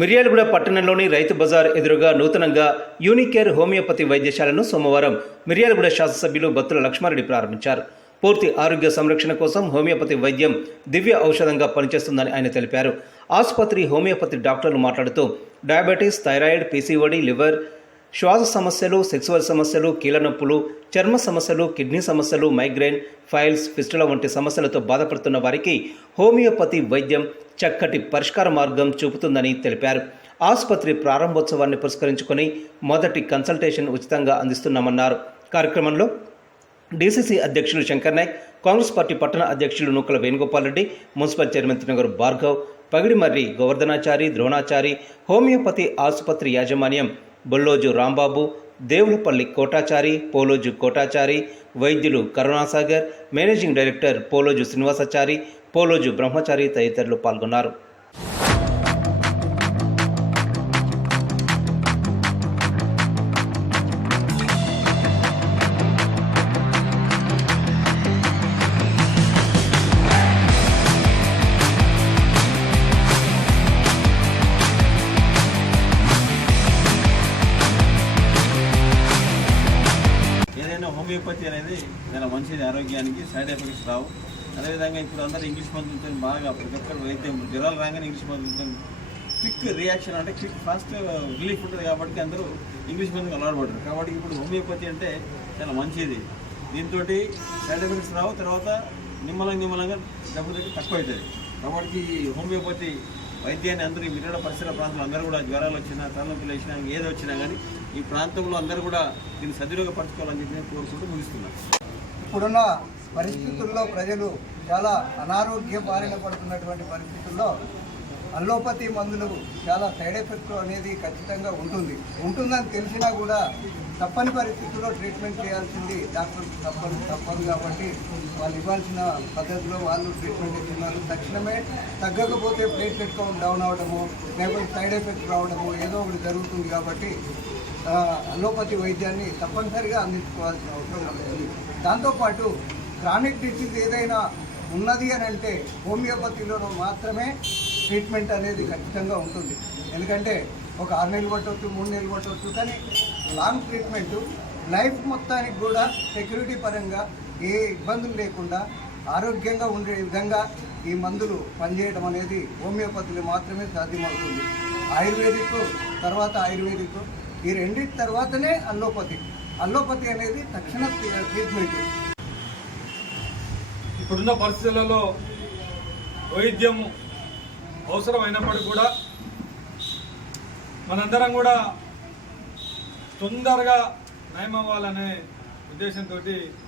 మిర్యాలగూడ పట్టణంలోని రైతు బజార్ ఎదురుగా నూతనంగా యూనికేర్ హోమియోపతి వైద్యశాలను సోమవారం మిర్యాలగూడ శాసనసభ్యులు బత్తుల లక్ష్మారెడ్డి ప్రారంభించారు. పూర్తి ఆరోగ్య సంరక్షణ కోసం హోమియోపతి వైద్యం దివ్య ఔషధంగా పనిచేస్తుందని ఆయన తెలిపారు. ఆసుపత్రి హోమియోపతి డాక్టర్లు మాట్లాడుతూ డయాబెటీస్, థైరాయిడ్, పీసీఓడి, లివర్, శ్వాస సమస్యలు, సెక్సువల్ సమస్యలు, కీళ్ళ నొప్పులు, చర్మ సమస్యలు, కిడ్నీ సమస్యలు, మైగ్రేన్, ఫైల్స్, ఫిస్టులా వంటి సమస్యలతో బాధపడుతున్న వారికి హోమియోపతి వైద్యం చక్కటి పరిష్కార మార్గం చూపుతుందని తెలిపారు. ఆసుపత్రి ప్రారంభోత్సవాన్ని పురస్కరించుకొని మొదటి కన్సల్టేషన్ ఉచితంగా అందిస్తున్నామన్నారు. కార్యక్రమంలో డీసీసీ అధ్యక్షులు శంకర్ నాయక్, కాంగ్రెస్ పార్టీ పట్టణ అధ్యక్షులు Nukala Venugopal Reddy, municipal chairman Tinagaru Bhargav, Pagidimarri Govardhanachari, Dronachari, homeopathy ఆసుపత్రి యాజమాన్యం బొల్లోజు రాంబాబు, దేవులపల్లి కోటాచారి, పోలోజు కోటాచారి, వైద్యులు కరుణాసాగర్, మేనేజింగ్ డైరెక్టర్ పోలోజు శ్రీనివాసాచారి, పోలోజు బ్రహ్మచారి తదితరులు పాల్గొన్నారు. హోమియోపతి అనేది చాలా మంచిది, ఆరోగ్యానికి సైడ్ ఎఫెక్ట్స్ రావు. అదేవిధంగా ఇప్పుడు అందరూ ఇంగ్లీష్ మందులతో బాగా ప్రతి ఒక్కరు వైద్యం జ్వరాలు రాగానే ఇంగ్లీష్ మందులతో క్విక్ రియాక్షన్ అంటే క్విక్ ఫాస్ట్ రిలీఫ్ ఉంటుంది కాబట్టి అందరూ ఇంగ్లీష్ మందుకు అలవాటు పడరు. కాబట్టి ఇప్పుడు హోమియోపతి అంటే చాలా మంచిది. దీంతో సైడ్ ఎఫెక్ట్స్ రావు, తర్వాత నిమ్మలంగా డబ్బు దగ్గర తక్కువ అవుతుంది. కాబట్టి ఈ హోమియోపతి వైద్యాన్ని అందరూ ఈ మిర్యాల పరిసర ప్రాంతంలో అందరూ కూడా జ్వరాలు వచ్చినా, తలనొప్పులు వచ్చినా, ఏది వచ్చినా కానీ ఈ ప్రాంతంలో అందరూ కూడా దీన్ని సద్వినియోగపరచుకోవాలని చెప్పి నేను కోరుకుంటూ ముగిస్తున్నాను. ఇప్పుడున్న పరిస్థితుల్లో ప్రజలు చాలా అనారోగ్య బారిన పడుతున్నటువంటి పరిస్థితుల్లో అల్లోపతి మందులు చాలా సైడ్ ఎఫెక్ట్ అనేది ఖచ్చితంగా ఉంటుందని తెలిసినా కూడా తప్పని పరిస్థితుల్లో ట్రీట్మెంట్ చేయాల్సింది డాక్టర్ తప్పదు కాబట్టి వాళ్ళు ఇవ్వాల్సిన పద్ధతిలో వాళ్ళు ట్రీట్మెంట్ ఇస్తున్నారు. తక్షణమే తగ్గకపోతే ప్లేట్లెట్ కౌంట్ డౌన్ అవడము, లేకపోతే సైడ్ ఎఫెక్ట్ రావడము ఏదో ఒకటి జరుగుతుంది. కాబట్టి అల్లోపతి వైద్యాన్ని తప్పనిసరిగా అందించుకోవాల్సిన అవసరం ఉంటుంది. దాంతోపాటు క్రానిక్ డిసీజ్ ఏదైనా ఉన్నది అని అంటే హోమియోపతిలో మాత్రమే ట్రీట్మెంట్ అనేది ఖచ్చితంగా ఉంటుంది. ఎందుకంటే ఒక 6 నెలలు పట్టవచ్చు, 3 నెలలు పట్టవచ్చు, కానీ లాంగ్ ట్రీట్మెంటు లైఫ్ మొత్తానికి కూడా సెక్యూరిటీ పరంగా ఏ ఇబ్బందులు లేకుండా ఆరోగ్యంగా ఉండే విధంగా ఈ మందులు పనిచేయడం అనేది హోమియోపతిలో మాత్రమే సాధ్యమవుతుంది. ఆయుర్వేదిక్ ఈ రెండింటి తర్వాతనే అల్లోపతి అనేది తక్షణ ట్రీట్మెంట్. ఇప్పుడున్న పరిస్థితులలో వైద్యం అవసరమైనప్పటికీ కూడా మనందరం కూడా తొందరగా నయం అవ్వాలనే ఉద్దేశంతో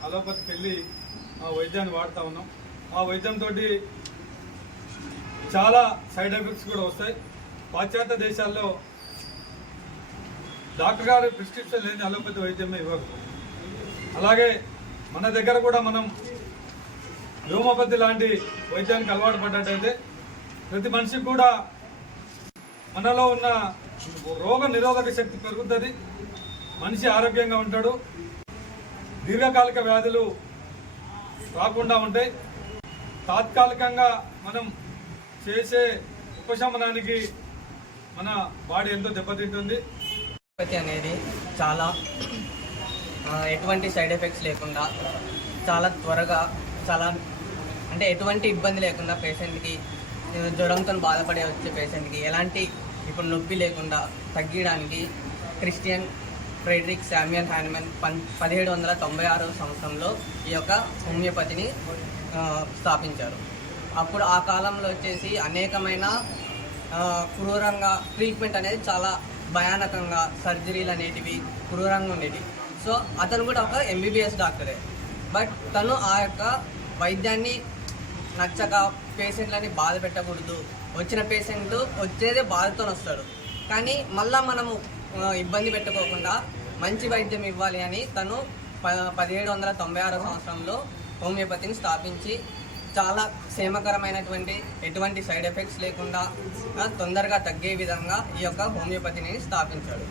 అలోపతికి వెళ్ళి ఆ వైద్యాన్ని వాడుతూ ఉన్నాం. ఆ వైద్యంతో చాలా సైడ్ ఎఫెక్ట్స్ కూడా వస్తాయి. పాశ్చాత్య దేశాల్లో డాక్టర్ గారు ప్రిస్క్రిప్షన్ లేని అలోపతి వైద్యమే ఇవ్వరు. అలాగే మన దగ్గర కూడా మనం హోమియోపతి లాంటి వైద్యానికి అలవాటు పడ్డట్టయితే ప్రతి మనిషికి కూడా మనలో ఉన్న రోగ నిరోధక శక్తి పెరుగుతుంది, మనిషి ఆరోగ్యంగా ఉంటాడు, దీర్ఘకాలిక వ్యాధులు రాకుండా ఉంటాయి. తాత్కాలికంగా మనం చేసే ఉపశమనానికి మన బాడీ ఎంతో దెబ్బతింటుంది. హోమియోపతి అనేది చాలా ఎటువంటి సైడ్ ఎఫెక్ట్స్ లేకుండా చాలా త్వరగా అంటే ఎటువంటి ఇబ్బంది లేకుండా పేషెంట్కి, జ్వరంతో బాధపడే వచ్చే పేషెంట్కి ఎలాంటి ఇప్పుడు నొప్పి లేకుండా తగ్గడానికి క్రిస్టియన్ ఫ్రెడరిక్ శామ్యూయల్ హానిమన్ 1796 సంవత్సరంలో ఈ యొక్క హోమియోపతిని స్థాపించారు. అప్పుడు ఆ కాలంలో వచ్చేసి అనేకమైన క్రూరంగా ట్రీట్మెంట్ అనేది చాలా భయానకంగా, సర్జరీలు అనేటివి క్రూరంగా ఉండేవి. సో అతను కూడా ఒక ఎంబీబీఎస్ డాక్టరే. బట్ తను ఆ యొక్క వైద్యాన్ని నచ్చక పేషెంట్లని బాధ పెట్టకూడదు, వచ్చిన పేషెంట్ వచ్చేదే బాధతో వస్తాడు, కానీ మళ్ళీ మనము ఇబ్బంది పెట్టుకోకుండా మంచి వైద్యం ఇవ్వాలి అని తను 1796 సంవత్సరంలో హోమియోపతిని స్థాపించి చాలా క్షేమకరమైనటువంటి ఎటువంటి సైడ్ ఎఫెక్ట్స్ లేకుండా తొందరగా తగ్గే విధంగా ఈ యొక్క హోమియోపతిని స్థాపించాడు.